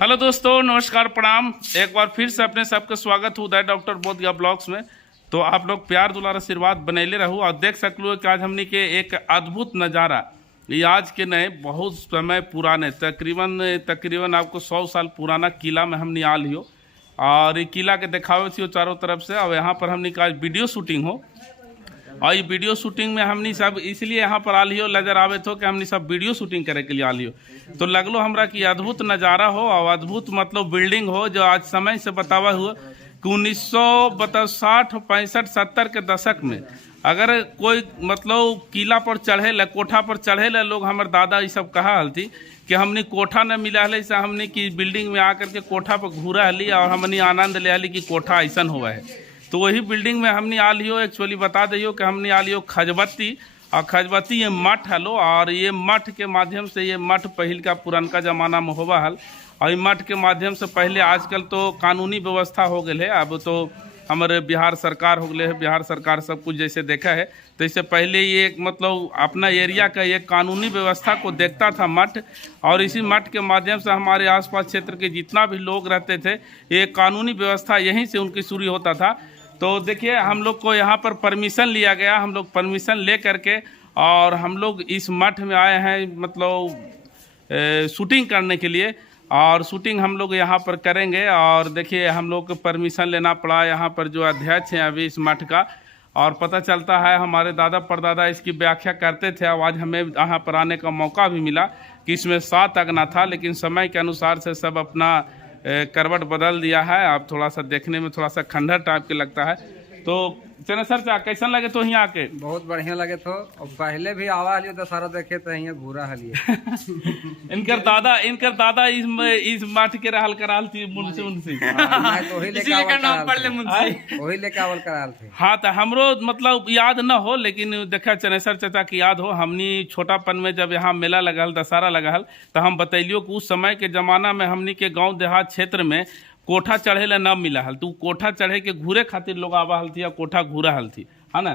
Hello दोस्तों, नमस्कार, प्रणाम। एक बार फिर से अपने सबका स्वागत हो उदय डॉक्टर बोधगया ब्लॉग्स में। तो आप लोग प्यार दुलार आशीर्वाद बनैले रहूँ और देख सकलो कि आज हमने के एक अद्भुत नज़ारा, ये आज के नए बहुत समय पुराने तकरीबन आपको 100 साल पुराना किला में हमने आ लियो और ये किला के दिखावे थी चारों तरफ से। और यहाँ पर हमने आज वीडियो शूटिंग हो और ये वीडियो शूटिंग में हमने सब इसलिए यहाँ पर आ लियो नजर आवे तो कि हमने सब वीडियो शूटिंग करे के लिए आ लियो। तो लगलो हमरा कि अद्भुत नज़ारा हो और अद्भुत मतलब बिल्डिंग हो जो आज समय से बतावा हुआ कि 1960, 65, 70 के दशक में अगर कोई मतलब किला पर चढ़े ला, कोठा पर चढ़े ला लोग, हमारे दादा ये सब कहा हलती कि हमने कोठा न मिला है से हमने की बिल्डिंग में आकर के कोठा पर घूरा हली और हमने आनंद ले हली कि कोठा ऐसा हुआ है। तो वही बिल्डिंग में हमने आ लियो। एक्चुअली बता दियो कि हमने आ लियो खजबत्ती, और खजबत्ती ये मठ हलो और ये मठ के माध्यम से, ये मठ पहल का पुरनका जमाना में होवा हल और मठ के माध्यम से पहले आजकल तो कानूनी व्यवस्था हो गई है। अब तो हमारे बिहार सरकार हो गए है, बिहार सरकार सब कुछ जैसे देखा है। तो इससे पहले ये मतलब अपना एरिया का एक कानूनी व्यवस्था को देखता था मठ, और इसी मठ के माध्यम से हमारे आसपास क्षेत्र के जितना भी लोग रहते थे ये कानूनी व्यवस्था यहीं से उनकी शुरू होता था। तो देखिए हम लोग को यहाँ पर परमिशन लिया गया, हम लोग परमिशन ले करके और हम लोग इस मठ में आए हैं मतलब शूटिंग करने के लिए, और शूटिंग हम लोग यहाँ पर करेंगे। और देखिए हम लोग को परमिशन लेना पड़ा यहाँ पर जो अध्यक्ष हैं अभी इस मठ का, और पता चलता है हमारे दादा परदादा इसकी व्याख्या करते थे। और आज हमें यहाँ पर आने का मौका भी मिला कि इसमें 7 अगना था, लेकिन समय के अनुसार से सब अपना करवट बदल दिया है। अब थोड़ा सा देखने में थोड़ा सा खंडहर टाइप के लगता है। तो चलो सर, कैसा लगे तो यहाँ आके? बहुत बढ़िया लगे तो, और पहले भी आवा हलियो दशहरा देखे तो यहाँ घूरा हलिए। इनकर दादा इस मठ के रहल कराल थी मुंशी हाँ। तो हमरो मतलब याद न हो, लेकिन देखा चनेसर चाचा की याद हो। हमनी छोटापन में जब यहाँ मेला लगल, दशहरा लगल, तो हम बतैलियो कि उस समय के जमाना में हमनी के गाँव देहात क्षेत्र में कोठा चढ़े ला न मिला हल। तो कोठा चढ़े के घूरे खातिर लोग आवा हल थी या कोठा घूरा हल थी, है ना?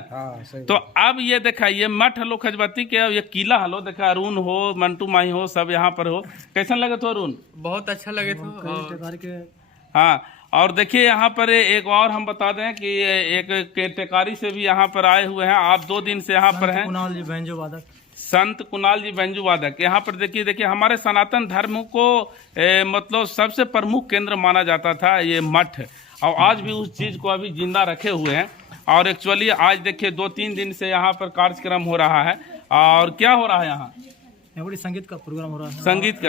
तो अब ये देखा ये मठ हलो खजबत्ती के, ये किला हलो देखा, अरुण हो, मंटू माही हो, सब यहाँ पर हो। कैसा लगे तो अरुण? बहुत अच्छा लगे तो। हाँ, और देखिए यहाँ पर एक और हम बता दें कि एक टेकारी से भी यहाँ पर आए हुए हैं। आप 2 दिन से यहाँ पर हैं। संत कुणाल जी बैंजू वादक यहाँ पर देखिए हमारे सनातन धर्म को मतलब सबसे प्रमुख केंद्र माना जाता था ये मठ, और आज भी उस चीज़ को अभी जिंदा रखे हुए हैं। और एक्चुअली आज देखिए 2-3 दिन से यहाँ पर कार्यक्रम हो रहा है। और क्या हो रहा है यहाँ? बड़ी संगीत का प्रोग्राम हो रहा है, संगीत का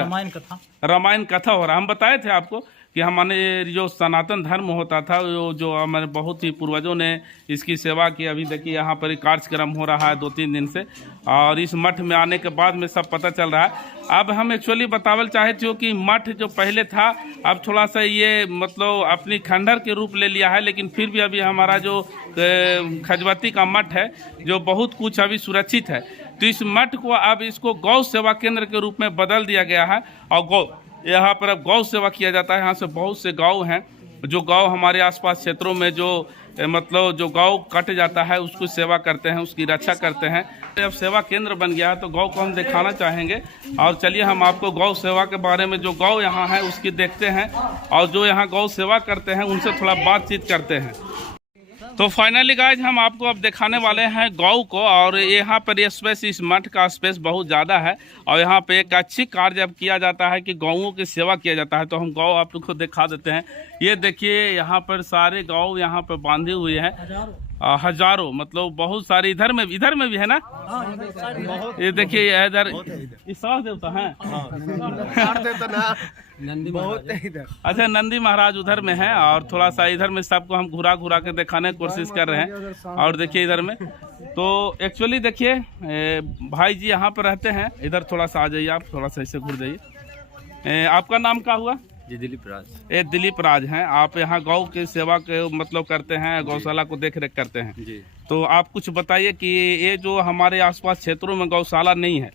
रामायण कथा हो रहा है। हम बताए थे आपको कि हमारे जो सनातन धर्म होता था जो हमारे बहुत ही पूर्वजों ने इसकी सेवा की। अभी देखिए यहाँ पर कार्यक्रम हो रहा है 2-3 दिन से, और इस मठ में आने के बाद में सब पता चल रहा है। अब हम एक्चुअली बतावल चाहते हो कि मठ जो पहले था अब थोड़ा सा ये मतलब अपनी खंडहर के रूप ले लिया है, लेकिन फिर भी अभी हमारा जो खजबत्ती का मठ है जो बहुत कुछ अभी सुरक्षित है। तो इस मठ को अब इसको गौ सेवा केंद्र के रूप में बदल दिया गया है, और यहाँ पर अब गौ सेवा किया जाता है। यहाँ से बहुत से गौ हैं जो गौ हमारे आसपास क्षेत्रों में जो मतलब जो गौ कट जाता है उसको सेवा करते हैं, उसकी रक्षा करते हैं। अब सेवा केंद्र बन गया है तो गौ को हम दिखाना चाहेंगे। और चलिए हम आपको गौ सेवा के बारे में, जो गौ यहाँ है उसकी देखते हैं, और जो यहाँ गौ सेवा करते हैं उनसे थोड़ा बातचीत करते हैं। तो फाइनली गाइज हम आपको अब दिखाने वाले हैं गौ को, और यहाँ पर ये स्पेस, इस मठ का स्पेस बहुत ज़्यादा है, और यहाँ पे एक अच्छी कार्य जब किया जाता है कि गौओं की सेवा किया जाता है। तो हम गौ आप लोग को दिखा देते हैं। ये देखिए यहाँ पर सारे गौ यहाँ पर बांधे हुए हैं, हजारों मतलब बहुत सारे। इधर में भी है ना? ये देखिए इधर सास देवता है। अच्छा, नंदी महाराज उधर में है, और थोड़ा सा इधर में सबको हम घुरा के दिखाने की कोशिश कर रहे हैं। और देखिए इधर में तो एक्चुअली देखिए भाई जी यहाँ पर रहते हैं। इधर थोड़ा सा आ जाइए, आप थोड़ा सा ऐसे घुर जाइए। आपका नाम क्या हुआ? जी दिलीप राज। ये दिलीप राज हैं। आप यहाँ गौ की सेवा के मतलब करते हैं, गौशाला को देख रेख करते हैं जी। तो आप कुछ बताइए कि ये जो हमारे आसपास क्षेत्रों में गौशाला नहीं है,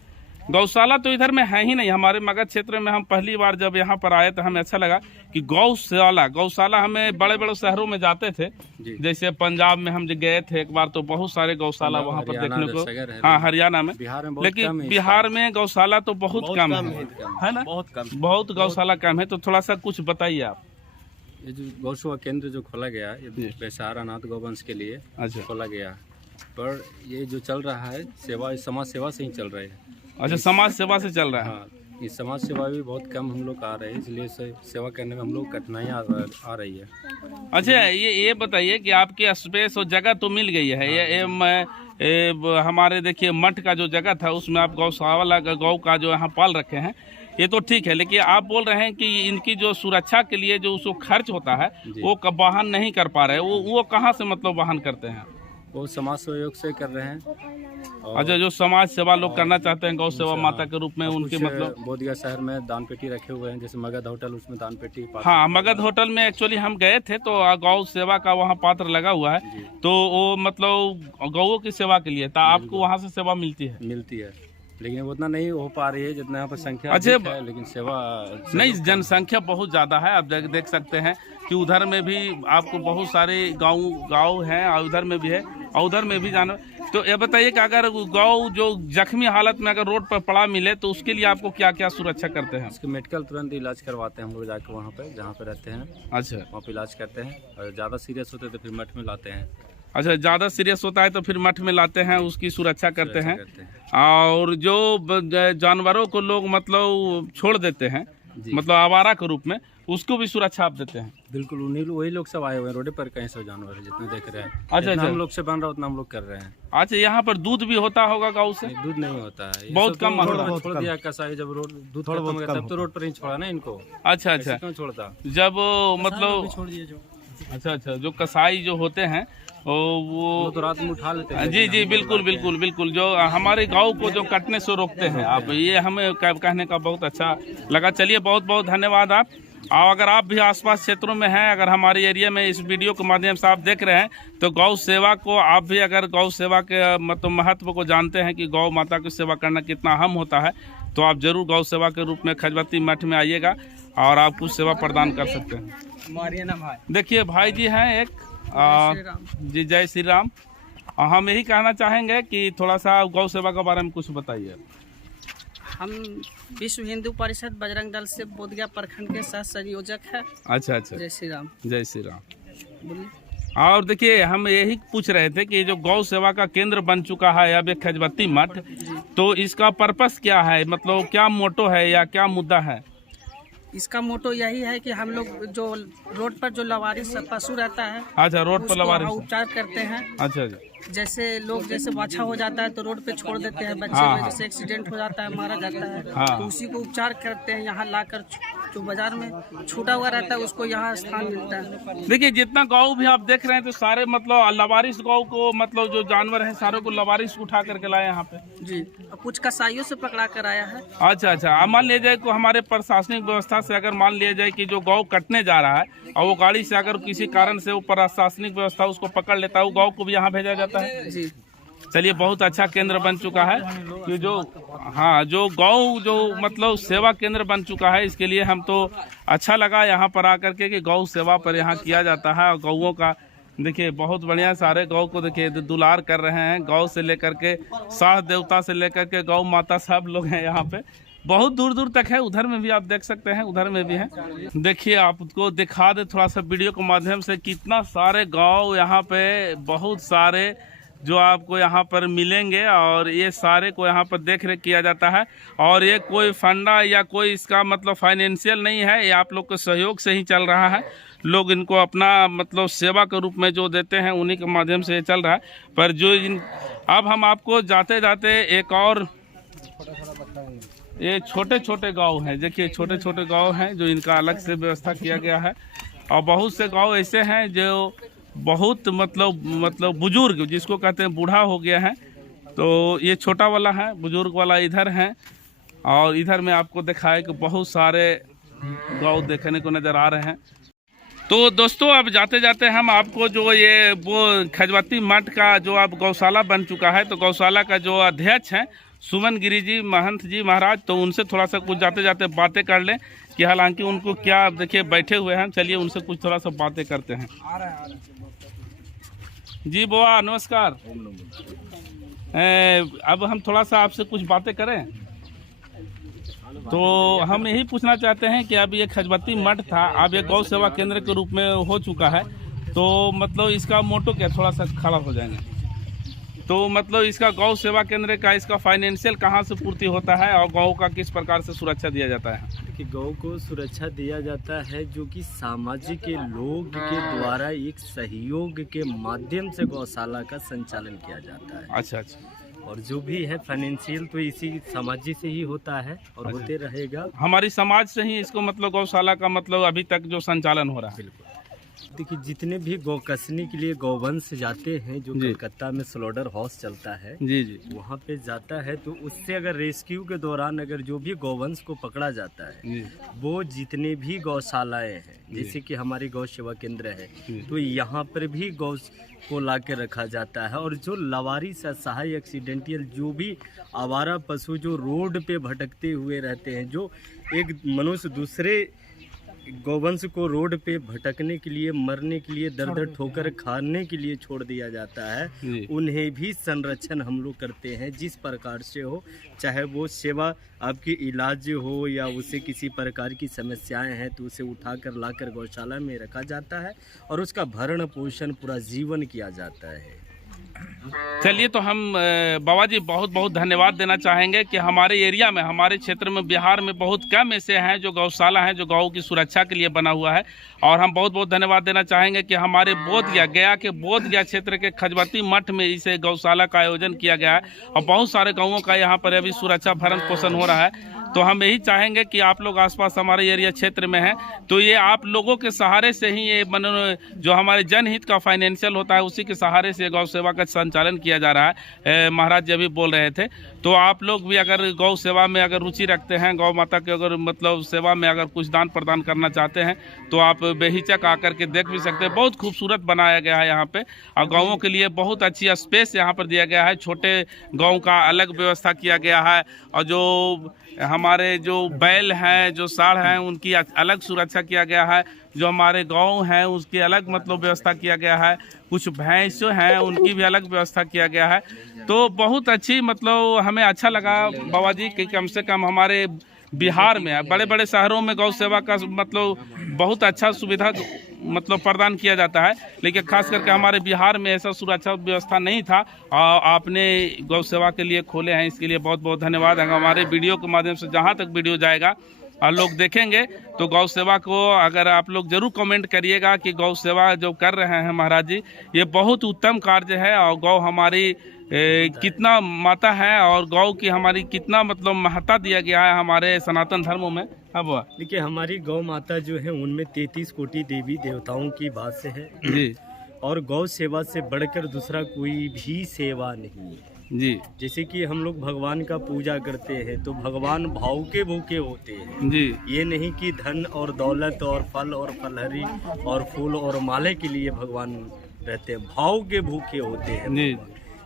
गौशाला तो इधर में है ही नहीं। हमारे मगध क्षेत्र में हम पहली बार जब यहाँ पर आए तो हमें अच्छा लगा कि गौशाला हमें बड़े बड़े शहरों में जाते थे, जैसे पंजाब में हम गए थे एक बार, तो बहुत सारे गौशाला वहाँ पर देखने को, हाँ हरियाणा में, लेकिन बिहार में गौशाला तो बहुत कम है ना, बहुत गौशाला कम है। तो थोड़ा सा कुछ बताइए आप। ये जो गौसेवा केंद्र जो खोला गया ये बेसहारा नाथ गौवंश के लिए खोला गया, पर ये जो चल रहा है सेवा, समाज सेवा से ही चल रहा है। अच्छा, समाज सेवा से चल रहा है। हाँ, ये समाज सेवा भी बहुत कम हम लोग आ रहे हैं, इसलिए सेवा करने में हम लोग कठिनाइयाँ आ रही है। अच्छा, ये बताइए कि आपके स्पेस और जगह तो मिल गई है। ये हमारे देखिए मठ का जो जगह था उसमें आप गौशाला गौ का जो यहाँ पाल रखे हैं, ये तो ठीक है, लेकिन आप बोल रहे हैं कि इनकी जो सुरक्षा के लिए जो उसको खर्च होता है वो वहन नहीं कर पा रहे, वो कहाँ से मतलब वहन करते हैं? वो समाज सहयोग से कर रहे हैं। अच्छा, जो समाज सेवा लोग करना चाहते हैं गौ सेवा माता के रूप में, उनके मतलब बोधगया शहर में दान पेटी रखे हुए हैं, जैसे मगध होटल, उसमें दान पेटी। हाँ, मगध होटल में एक्चुअली हम गए थे तो गौ सेवा का वहाँ पात्र लगा हुआ है, तो वो मतलब गौओं की सेवा के लिए था। आपको वहाँ से सेवा मिलती है, लेकिन उतना नहीं हो पा रही है जितना यहाँ पर संख्या अच्छा है, लेकिन सेवा नहीं, जनसंख्या बहुत ज़्यादा है। आप देख सकते हैं कि उधर में भी आपको बहुत सारे गाँव हैं और उधर में भी है और उधर में भी जानवर। तो ये बताइए कि अगर गौ जो जख्मी हालत में अगर रोड पर पड़ा मिले तो उसके लिए आपको क्या क्या सुरक्षा करते हैं? उसके मेडिकल तुरंत इलाज करवाते हैं हम लोग जाकर वहाँ पे जहाँ पे रहते हैं। अच्छा, वहाँ पे इलाज करते हैं, और ज़्यादा सीरियस होते तो फिर मठ में लाते हैं। अच्छा, ज़्यादा सीरियस होता है तो फिर मठ में लाते हैं, उसकी सुरक्षा करते हैं। और जो जानवरों को लोग मतलब छोड़ देते हैं, मतलब आवारा के रूप में, उसको भी सुरक्षा आप देते हैं? बिल्कुल, वही लोग सब आए हुए हैं, रोड पर कहीं सब जानवर है जितने देख रहे हैं। अच्छा, हम लोग से बन रहा उतना हम लोग कर रहे हैं। अच्छा, यहाँ पर दूध भी होता होगा गौ से? दूध नहीं होता है, बहुत कम छोड़ दिया कसाई, जब रोड दूध खत्म हो गया तब तो रोड पर ही छोड़ा ना इनको। अच्छा, क्यों छोड़ता, जब मतलब अच्छा, जो कसाई जो होते हैं वो तो रात में उठा लेते हैं। जी, बिल्कुल, जो हमारे गाँव को जो कटने से रोकते हैं आप, ये हमें कहने का बहुत अच्छा लगा। चलिए, बहुत बहुत धन्यवाद आप। और अगर आप भी आसपास क्षेत्रों में हैं, अगर हमारे एरिया में इस वीडियो के माध्यम से आप देख रहे हैं, तो गौ सेवा को आप भी अगर गौ सेवा के मतलब महत्व को जानते हैं कि गौ माता की सेवा करना कितना अहम होता है, तो आप जरूर गौ सेवा के रूप में खजवती मठ में आइएगा और आप कुछ सेवा प्रदान कर सकते हैं। देखिए, भाई जी हैं एक जी, जय श्री राम। हम यही कहना चाहेंगे कि थोड़ा सा गौ सेवा के बारे में कुछ बताइए। हम विश्व हिंदू परिषद बजरंग दल से बोधगया प्रखंड के सह संयोजक है। अच्छा, जय श्री राम। जय श्री राम, बोलिए। और देखिए, हम यही पूछ रहे थे कि जो गौ सेवा का केंद्र बन चुका है अब एक खजवती मठ, तो इसका पर्पस क्या है, मतलब क्या मोटो है या क्या मुद्दा है? इसका मोटो यही है कि हम लोग जो रोड पर जो लवारिस पशु रहता है, अच्छा, रोड पर लवारिस उपचार करते हैं। अच्छा जी, जैसे लोग जैसे बाछा हो जाता है तो रोड पे छोड़ देते हैं बच्चे में, जैसे एक्सीडेंट हो जाता है, मारा जाता है, तो उसी को उपचार करते हैं यहाँ लाकर। जो बाजार में छूटा हुआ रहता है उसको यहाँ स्थान मिलता है। देखिए, जितना गौ भी आप देख रहे हैं तो सारे मतलब लवारिस गौ को, मतलब जो जानवर है सारे को लवारिस उठा करके लाए यहाँ पे जी, कुछ कसाईयों से पकड़ा कर आया है। अच्छा, मान लिया जाए को हमारे प्रशासनिक व्यवस्था से अगर मान लिया जाए कि जो गौ कटने जा रहा है और वो गाड़ी से अगर किसी कारण से वो प्रशासनिक व्यवस्था उसको पकड़ लेता है, वो गौ को भी यहाँ भेजा जाता है जी। चलिए, बहुत अच्छा केंद्र बन चुका है कि जो गौ जो मतलब सेवा केंद्र बन चुका है, इसके लिए हम तो अच्छा लगा यहाँ पर आकर के कि गौ सेवा पर यहाँ किया जाता है। और गौओं का देखिए बहुत बढ़िया, सारे गौ को देखिए दुलार कर रहे हैं। गौ से लेकर के साह देवता से लेकर के गौ माता सब लोग हैं यहाँ पे, बहुत दूर दूर तक है। उधर में भी आप देख सकते हैं, उधर में भी है। देखिए, आपको दिखा दे थोड़ा सा वीडियो के माध्यम से, कितना सारे गौ यहाँ पे, बहुत सारे जो आपको यहाँ पर मिलेंगे, और ये सारे को यहाँ पर देख रेख किया जाता है। और ये कोई फंडा या कोई इसका मतलब फाइनेंशियल नहीं है, ये आप लोग के सहयोग से ही चल रहा है। लोग इनको अपना मतलब सेवा के रूप में जो देते हैं उन्हीं के माध्यम से ये चल रहा है। पर जो अब हम आपको जाते जाते एक और, ये छोटे छोटे गाँव हैं, देखिए छोटे छोटे गाँव हैं जो इनका अलग से व्यवस्था किया गया है। और बहुत से गाँव ऐसे हैं जो बहुत मतलब बुजुर्ग, जिसको कहते हैं बूढ़ा हो गया है, तो ये छोटा वाला है, बुजुर्ग वाला इधर है। और इधर में आपको दिखाए कि बहुत सारे गाँव देखने को नज़र आ रहे हैं। तो दोस्तों, अब जाते जाते हम आपको जो ये वो खजवती मठ का जो अब गौशाला बन चुका है, तो गौशाला का जो अध्यक्ष हैं सुमन गिरी जी महंत जी महाराज, तो उनसे थोड़ा सा कुछ जाते जाते बातें कर लें कि हालांकि उनको क्या देखिए बैठे हुए हैं, चलिए उनसे कुछ थोड़ा सा बातें करते हैं। जी बुआ नमस्कार। अब हम थोड़ा सा आपसे कुछ बातें करें, तो हम यही पूछना चाहते हैं कि अब ये खजबत्ती मठ था, अब ये गौ सेवा केंद्र के रूप में हो चुका है, तो मतलब इसका मोटो क्या, थोड़ा सा खड़ा हो जाएंगे, तो मतलब इसका गौ सेवा केंद्र का इसका फाइनेंशियल कहाँ से पूर्ति होता है और गौ का किस प्रकार से सुरक्षा दिया जाता है? कि गौ को सुरक्षा दिया जाता है जो कि सामाजिक के लोग के द्वारा एक सहयोग के माध्यम से गौशाला का संचालन किया जाता है। अच्छा अच्छा। और जो भी है फाइनेंशियल तो इसी समाज से ही होता है और होते रहेगा। हमारी समाज से ही इसको मतलब गौशाला का मतलब अभी तक जो संचालन हो रहा है। बिल्कुल। देखिए जितने भी गौ कसने के लिए गौवंश जाते हैं, जो कलकत्ता में स्लॉटर हाउस चलता है जी जी, वहाँ पे जाता है, तो उससे अगर रेस्क्यू के दौरान अगर जो भी गौवंश को पकड़ा जाता है वो जितने भी गौशालाएं हैं, जैसे कि हमारी गौ सेवा केंद्र है, तो यहाँ पर भी गौ को ला के रखा जाता है। और जो लवारिस असहाय एक्सीडेंटल जो भी आवारा पशु जो रोड पे भटकते हुए रहते हैं, जो एक मनुष्य दूसरे गौवंश को रोड पे भटकने के लिए, मरने के लिए, दर दर ठोकर खाने के लिए छोड़ दिया जाता है, उन्हें भी संरक्षण हम लोग करते हैं जिस प्रकार से हो, चाहे वो सेवा आपकी इलाज हो या उसे किसी प्रकार की समस्याएं हैं तो उसे उठाकर लाकर गौशाला में रखा जाता है और उसका भरण पोषण पूरा जीवन किया जाता है। चलिए, तो हम बाबा जी बहुत बहुत धन्यवाद देना चाहेंगे कि हमारे एरिया में, हमारे क्षेत्र में, बिहार में बहुत कम ऐसे हैं जो गौशाला हैं जो गौ की सुरक्षा के लिए बना हुआ है। और हम बहुत बहुत धन्यवाद देना चाहेंगे कि हमारे बोधगया, गया के बोधगया क्षेत्र के खजबत्ती मठ में इसे गौशाला का आयोजन किया गया है और बहुत सारे गौओं का यहाँ पर अभी सुरक्षा भरण पोषण हो रहा है। तो हम यही चाहेंगे कि आप लोग आसपास हमारे एरिया क्षेत्र में हैं तो ये आप लोगों के सहारे से ही ये जो हमारे जनहित का फाइनेंशियल होता है उसी के सहारे से गौ सेवा का संचालन किया जा रहा है। महाराज जी अभी बोल रहे थे, तो आप लोग भी अगर गौ सेवा में अगर रुचि रखते हैं, गौ माता के अगर मतलब सेवा में अगर कुछ दान प्रदान करना चाहते हैं तो आप बेहिचक आकर के देख भी सकते हैं। बहुत खूबसूरत बनाया गया है यहाँ पे और गौओं के लिए बहुत अच्छी स्पेस यहाँ पर दिया गया है। छोटे गौ का अलग व्यवस्था किया गया है और जो हमारे जो बैल हैं, जो साढ़ हैं, उनकी अलग सुरक्षा किया गया है। जो हमारे गौ हैं उसकी अलग मतलब व्यवस्था किया गया है। कुछ भैंस हैं उनकी भी अलग व्यवस्था किया गया है। तो बहुत अच्छी मतलब हमें अच्छा लगा बाबा जी कि कम से कम हमारे बिहार में, बड़े बड़े शहरों में गौ सेवा का मतलब बहुत अच्छा सुविधा मतलब प्रदान किया जाता है, लेकिन खास करके हमारे बिहार में ऐसा सुरक्षा व्यवस्था नहीं था और आपने गौ सेवा के लिए खोले हैं, इसके लिए बहुत बहुत धन्यवाद। हमारे वीडियो के माध्यम से जहाँ तक वीडियो जाएगा और लोग देखेंगे तो गौ सेवा को अगर आप लोग जरूर कमेंट करिएगा कि गौ सेवा जो कर रहे हैं महाराज जी ये बहुत उत्तम कार्य है और गौ हमारी कितना माता है और गौ की हमारी कितना मतलब महत्ता दिया गया है हमारे सनातन धर्मों में। अब देखिए हमारी गौ माता जो है उनमें 33 कोटि देवी देवताओं की वास है जी, और गौ सेवा से बढ़कर दूसरा कोई भी सेवा नहीं है जी। जैसे कि हम लोग भगवान का पूजा करते हैं तो भगवान भाव के भूखे होते हैं जी, ये नहीं कि धन और दौलत और फल और फलहरी और फूल और माले के लिए भगवान रहते हैं, भाव के भूखे होते हैं जी।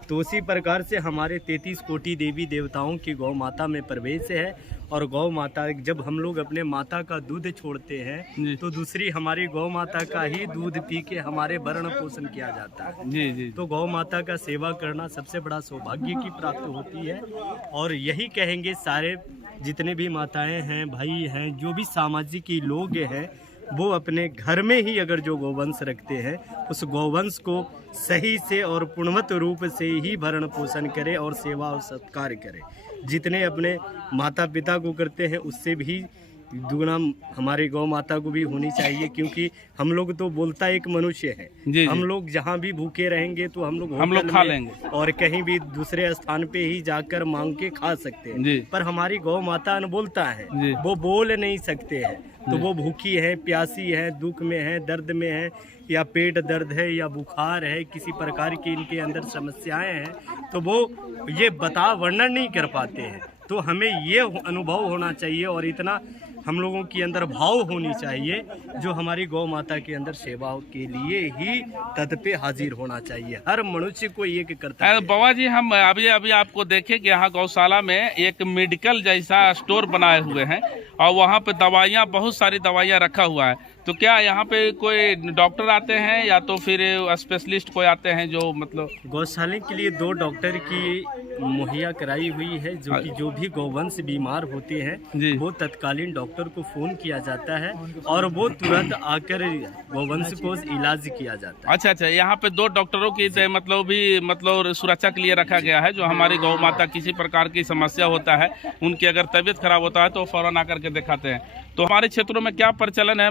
तो उसी प्रकार से हमारे 33 कोटि देवी देवताओं की गौ माता में प्रवेश है। और गौ माता जब हम लोग अपने माता का दूध छोड़ते हैं तो दूसरी हमारी गौ माता का ही दूध पी के हमारे भरण पोषण किया जाता है जी जी। तो गौ माता का सेवा करना सबसे बड़ा सौभाग्य की प्राप्ति होती है। और यही कहेंगे सारे जितने भी माताएं हैं, भाई हैं, जो भी सामाजिक लोग हैं, वो अपने घर में ही अगर जो गौवंश रखते हैं उस गौवंश को सही से और पूर्णवत रूप से ही भरण पोषण करे और सेवा और सत्कार करे। जितने अपने माता पिता को करते हैं उससे भी दुगना हमारी गौ माता को भी होनी चाहिए, क्योंकि हम लोग तो बोलता एक मनुष्य है जी, हम जी। लोग जहाँ भी भूखे रहेंगे तो हम लोग खा लेंगे और कहीं भी दूसरे स्थान पे ही जाकर मांग के खा सकते हैं। पर हमारी गौ माता अनबोलता है, वो बोल नहीं सकते हैं तो वो भूखी है, प्यासी है, दुख में है, दर्द में है, या पेट दर्द है या बुखार है, किसी प्रकार की इनके अंदर समस्याएं हैं तो वो ये वर्णन नहीं कर पाते हैं। तो हमें ये अनुभव होना चाहिए और इतना हम लोगों के अंदर भाव होनी चाहिए, जो हमारी गौ माता के अंदर सेवा के लिए ही तद पे हाजिर होना चाहिए। हर मनुष्य को ये करता है। बाबा जी, हम अभी आपको देखे कि यहाँ गौशाला में एक मेडिकल जैसा स्टोर बनाए हुए हैं और वहाँ पे दवाइयाँ, बहुत सारी दवाइयाँ रखा हुआ है। तो क्या यहाँ पे कोई डॉक्टर आते हैं या तो फिर स्पेशलिस्ट कोई आते हैं जो मतलब? गौशाला के लिए 2 डॉक्टर की मुहैया कराई हुई है, जो कि जो भी गौवंश बीमार होते हैं वो तत्कालीन डॉक्टर को फोन किया जाता है और वो तुरंत आकर गौवंश को इलाज किया जाता है। अच्छा, यहाँ पे 2 डॉक्टरों की मतलब सुरक्षा के लिए रखा गया है। जो हमारी गौ माता किसी प्रकार की समस्या होता है, उनकी अगर तबीयत खराब होता है तो फौरन आकर के दिखाते हैं। तो हमारे क्षेत्रों में क्या प्रचलन है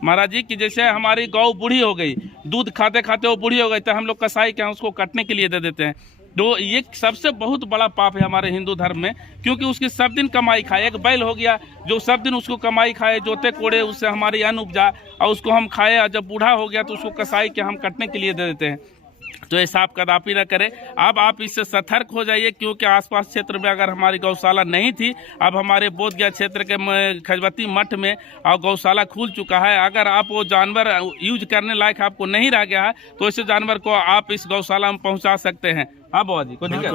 महाराज जी कि जैसे हमारी गौ बूढ़ी हो गई, दूध खाते खाते वो बूढ़ी हो गई, तो हम लोग कसाई के यहाँ उसको काटने के लिए दे देते हैं। तो ये सबसे बहुत बड़ा पाप है हमारे हिंदू धर्म में, क्योंकि उसकी सब दिन कमाई खाए। एक बैल हो गया जो सब दिन उसको कमाई खाए, जोते कोड़े, उससे हमारी अन्न उपजा और उसको हम खाए, और जब बूढ़ा हो गया तो उसको कसाई के हम काटने के लिए दे देते हैं। तो ऐसा आप कदापि ना करें। अब आप इससे सतर्क हो जाइए, क्योंकि आसपास क्षेत्र में अगर हमारी गौशाला नहीं थी, अब हमारे बोधगया क्षेत्र के खजबती मठ में और गौशाला खुल चुका है। अगर आप वो जानवर यूज करने लायक आपको नहीं रह गया है तो ऐसे जानवर को आप इस गौशाला में पहुंचा सकते हैं। हाँ बाबा जी, कोई दिक्कत?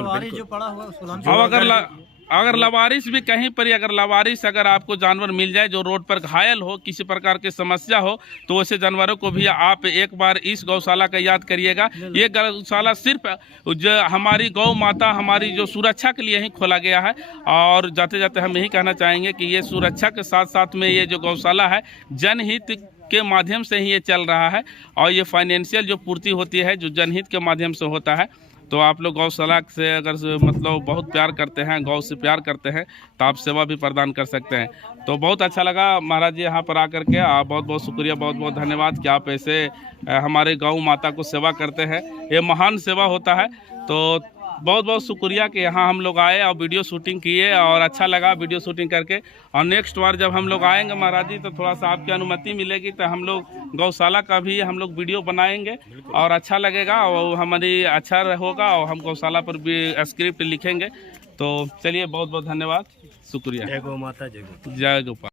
अगर लवारिस भी कहीं पर, अगर लवारिस अगर आपको जानवर मिल जाए जो रोड पर घायल हो, किसी प्रकार की समस्या हो, तो वैसे जानवरों को भी आप एक बार इस गौशाला का याद करिएगा। ये गौशाला सिर्फ जो हमारी गौ माता, हमारी जो सुरक्षा के लिए ही खोला गया है। और जाते जाते हम यही कहना चाहेंगे कि ये सुरक्षा के साथ साथ में ये जो गौशाला है जनहित के माध्यम से ही ये चल रहा है, और ये फाइनेंशियल जो पूर्ति होती है जो जनहित के माध्यम से होता है। तो आप लोग गौशाला से अगर मतलब बहुत प्यार करते हैं, गौ से प्यार करते हैं, तो आप सेवा भी प्रदान कर सकते हैं। तो बहुत अच्छा लगा महाराज जी यहाँ पर आकर के। आप बहुत बहुत शुक्रिया, बहुत बहुत धन्यवाद कि आप ऐसे हमारे गौ माता को सेवा करते हैं। ये महान सेवा होता है। तो बहुत बहुत शुक्रिया कि यहाँ हम लोग आए और वीडियो शूटिंग किए, और अच्छा लगा वीडियो शूटिंग करके। और नेक्स्ट बार जब हम लोग आएंगे महाराज जी, तो थोड़ा सा आपकी अनुमति मिलेगी तो हम लोग गौशाला का भी हम लोग वीडियो बनाएंगे और अच्छा लगेगा और हमारी अच्छा होगा, और हम गौशाला पर भी स्क्रिप्ट लिखेंगे। तो चलिए, बहुत बहुत धन्यवाद, शुक्रिया। जय गौ माता, जय गौ। जय गोपाल।